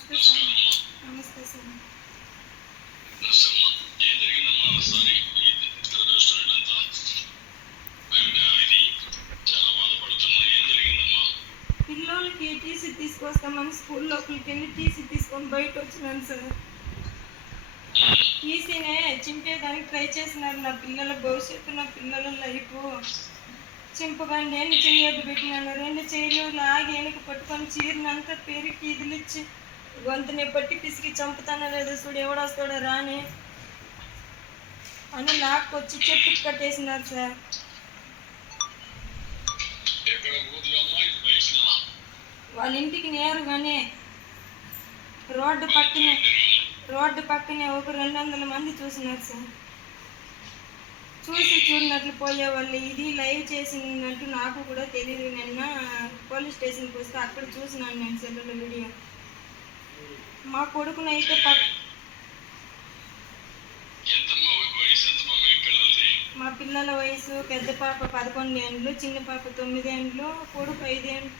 నమస్తే సార్. నమస్తే సార్. పిల్లలకి టీసీ తీసుకొస్తామని స్కూల్ లోపలికి వెళ్ళి టీసీ తీసుకొని బయట వచ్చినాను సార్. టీసీనే చింపేదానికి ట్రై చేసినారు. నా పిల్లల భవిష్యత్తు, నా పిల్లల లైఫ్ చింపగానే నేను చెయ్యొద్దు పెట్టినాను. 2 చెయ్యలు లాగి వెనక పట్టుకొని చీరనంతా పెరిగి ఇదిలిచ్చి గొంతుని పట్టి పిసికి చంపుతానో లేదో చూడు, ఎవడొస్తాడో రాని అని లాక్కొచ్చి చెట్టుకి కట్టేసినారు సార్. వాళ్ళ ఇంటికి నేరుగానే రోడ్డు పక్కనే ఒక 200 మంది చూసినారు సార్. చూసి చూడనట్లు పోయేవాళ్ళు. ఇది లైవ్ చేసినట్టు నాకు కూడా తెలియదు. నిన్న పోలీస్ స్టేషన్కి వస్తే అక్కడ చూసినాను నేను సెల్లులో వీడియో. మా కొడుకునైతే మా పిల్లల వయసు పెద్ద పాప 11 ఏండ్లు, చిన్న పాప 9 ఏండ్లు, కొడుకు 5 ఏండ్లు.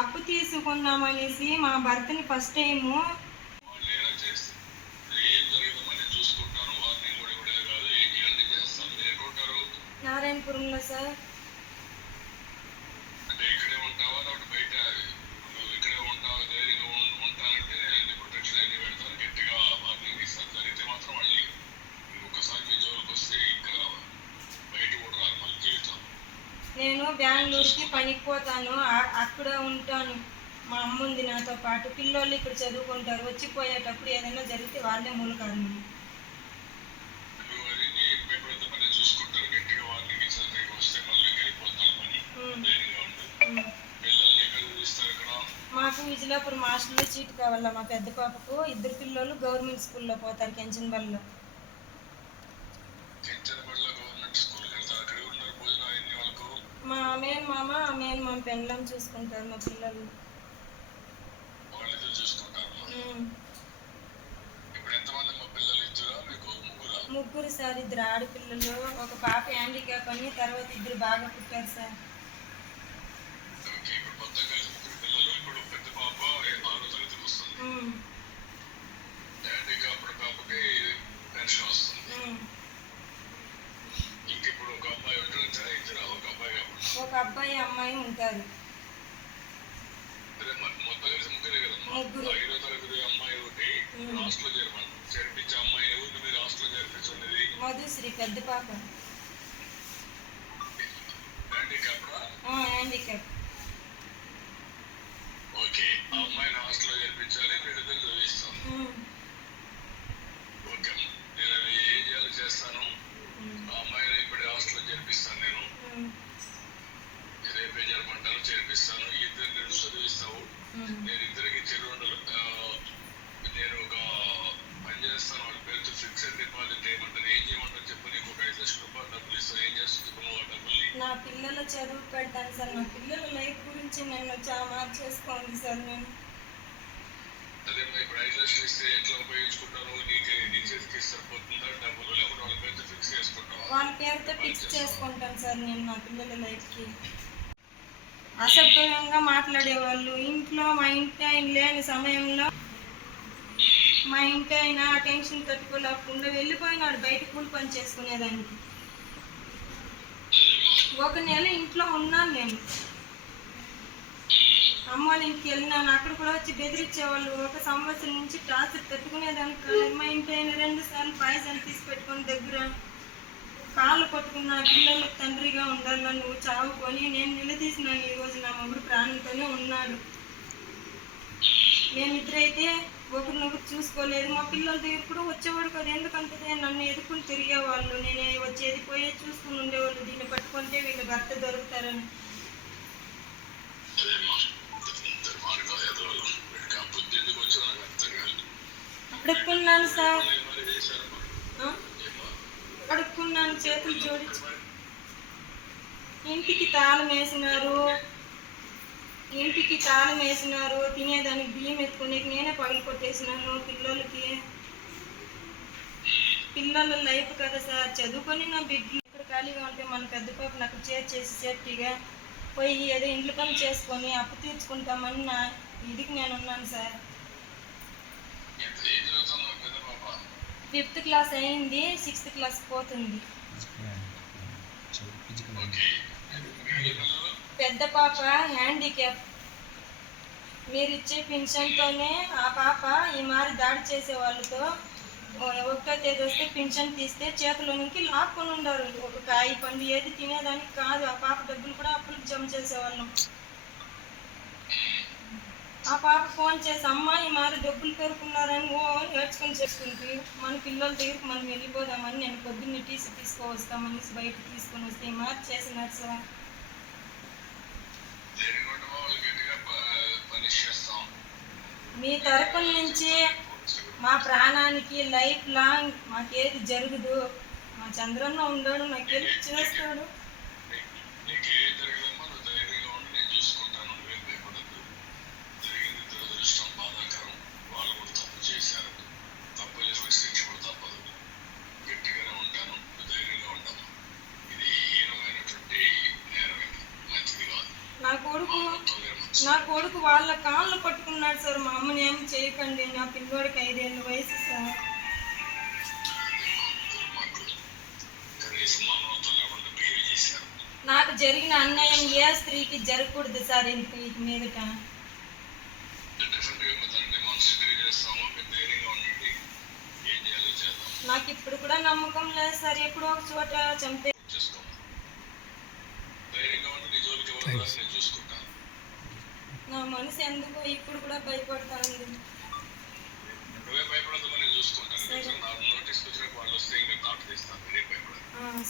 అప్పు తీసుకున్నామనేసి మా భర్తని ఫస్ట్ టైము నారాయణపురంలో సార్. నేను బెంగళూరుకి పనికి పోతాను, అక్కడ ఉంటాను. మా అమ్మ ఉంది నాతో పాటు. పిల్లోళ్ళు ఇక్కడ చదువుకుంటారు. వచ్చిపోయేటప్పుడు ఏదైనా జరిగితే వాళ్ళే మూల కారణం. మాకు విజయలాపురం హాస్టల్లో సీట్ కావాలా. మా పెద్ద పాపకు 2 పిల్లలు గవర్నమెంట్ స్కూల్లో పోతారు, కెంచన్బల్లో. మా మేనమామ పెండ్లం చూసుకుంటారు మా పిల్లలు. ముగ్గురు సార్. 2 ఆడపిల్లలు, ఒక పాప హ్యాండిక్యాప్ అని, తర్వాత 2 బాగా పుట్టారు సార్. ఒక అబ్బాయి అమ్మాయి ఉంటారు. ముగ్గురు. మధుశ్రీ పెద్ద పాప హ్యాండిక్యాప్. నా పిల్లల చదువు పెడతాను సార్. నా పిల్లల లైఫ్ గురించి నన్ను చాలా మార్చేసుకోండి సార్. నేను వాళ్ళ పేరుతో ఫిక్స్ చేసుకుంటాను సార్. నేను నా పిల్లల లైఫ్కి అసభ్యంగా మాట్లాడేవాళ్ళు. ఇంట్లో మా ఇంటి ఆయన లేని సమయంలో మా ఇంటి ఆయన టెన్షన్ తట్టుకోలేకుండా వెళ్ళిపోయినాడు బయట కూలి పని చేసుకునేదానికి. 1 నెల ఇంట్లో ఉన్నాను నేను. అమ్మ వాళ్ళ ఇంటికి వెళ్ళినాను. అక్కడ కూడా వచ్చి బెదిరించేవాళ్ళు. 1 సంవత్సరం నుంచి టార్చర్ తట్టుకునేదానికి మా ఇంటి ఆయన 2 సార్లు పాయసాలు తీసి పెట్టుకొని దగ్గర కాళ్ళు పట్టుకున్న పిల్లలకు తండ్రిగా ఉండాలని నువ్వు చావుకొని నేను నిలదీసినాను. ఈరోజు నా మొగుడు ప్రాణంతోనే ఉన్నాడు. మేమిద్దరైతే ఒకరినొకరు చూసుకోలేదు. మా పిల్లలతో ఎప్పుడు వచ్చేవాడు కదా. ఎందుకంటే నన్ను ఎదుర్కొని తిరిగేవాళ్ళు. నేను వచ్చేది పోయే చూసుకుని ఉండేవాళ్ళు. దీన్ని పట్టుకుంటే వీళ్ళు భర్త దొరుకుతారని. అడుక్కున్నాను సార్, అడుక్కున్నాను, చేతులు జోడించి. ఇంటికి తాళం వేసినారు. తినేదానికి బియ్యం ఎత్తుకునే నేనే పగలు కొట్టేసినాను. పిల్లల లైఫ్ కదా సార్. చదువుకొని నా బిడ్డలు ఇక్కడ ఖాళీగా ఉంటే మన పెద్ద పాపను అక్కడ చేర్చేసి సేఫ్టీగా పోయి ఏదో ఇంట్లో పని చేసుకొని అప్పు తీర్చుకుంటామని నా ఇదికి నేను ఉన్నాను సార్. 5th క్లాస్ అయింది, 6th క్లాస్ పోతుంది. పెద్ద పాప హ్యాండిక్యాప్. మీరు ఇచ్చే పెన్షన్తోనే ఆ పాప ఈ మారి దాడి చేసే వాళ్ళతో 1వ తేదీ వస్తే పెన్షన్ తీస్తే చేతిలో నుంచి లాక్కొని ఉండారు. ఒక కాయ పండు ఏది తినేదానికి కాదు. ఆ పాప డబ్బులు కూడా అప్పులకు జమ చేసేవాళ్ళం. ఆ పాప ఫోన్ చేసి అమ్మ ఈ మారి డబ్బులు పెరుకున్నారని నేర్చుకొని చేసుకుంటూ మన పిల్లల దగ్గరికి మనం వెళ్ళిపోదామని నేను పొద్దున్నే టీసీ తీసుకువస్తామని బయట తీసుకొని వస్తే ఈ మారి చేసినారు సార్. మీ తరపున నుంచి మా ప్రాణానికి లైఫ్ లాంగ్ మాకేది జరగదు. మా చంద్రన్న ఉన్నాడు, నాకు హెల్ప్ చేస్తాడు. నా కొడుకు వాళ్ళ కాళ్ళు పట్టుకున్నాడు సార్. మా అమ్మని ఏమి చేయకండి, నా పిల్లోడికి 5 ఏళ్ళ వయసు సార్. నాకు జరిగిన అన్యాయం ఏ స్త్రీకి జరగకూడదు సార్. ఇంత మీదట నాకు ఇప్పుడు కూడా నమ్మకం లేదు సార్. ఎప్పుడో ఒక చోట చంపే నా మనసు ఎందుకో ఇప్పుడు కూడా భయపడతాను.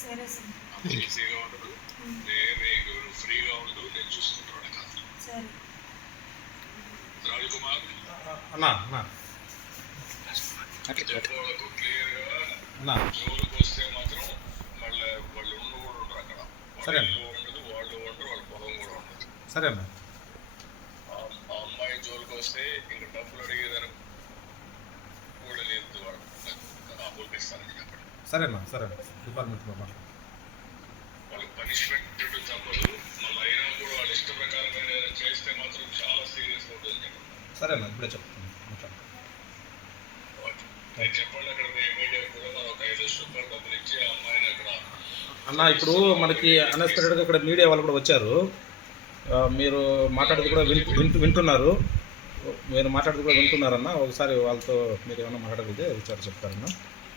సరే సార్. సరే సరే అన్న. అమ్మాయి జోలికి వస్తే ఇంక డబ్బులు అడిగేదాన్ని కూడా లేదు. అప్పులిస్తానని చెప్పండి. సరేనా సరే డిపార్ట్మెంట్ వాళ్ళకి పనిష్మెంట్ తప్పదు. మళ్ళీ అయినా కూడా వాళ్ళ ఇష్ట ప్రకారంగా ఏదైనా చేస్తే మాత్రం చాలా సీరియస్గా ఉంటుందని చెప్పండి. సరేనా ఇప్పుడే చెప్తాను. చెప్పండి. అక్కడ మీడియా కూడా మనం ఒక 5 లక్షల రూపాయలు డబ్బులు ఇచ్చి ఆ అమ్మాయిని అక్కడ అన్న ఇప్పుడు మనకి అన్ఎక్స్పెక్టెడ్గా ఇక్కడ మీడియా వాళ్ళు కూడా వచ్చారు. మీరు మాట్లాడేది కూడా వింటున్నారు. మీరు మాట్లాడేది కూడా వింటున్నారన్న. ఒకసారి వాళ్ళతో మీరు ఏమైనా మాట్లాడితే విచారం చెప్తారన్నా.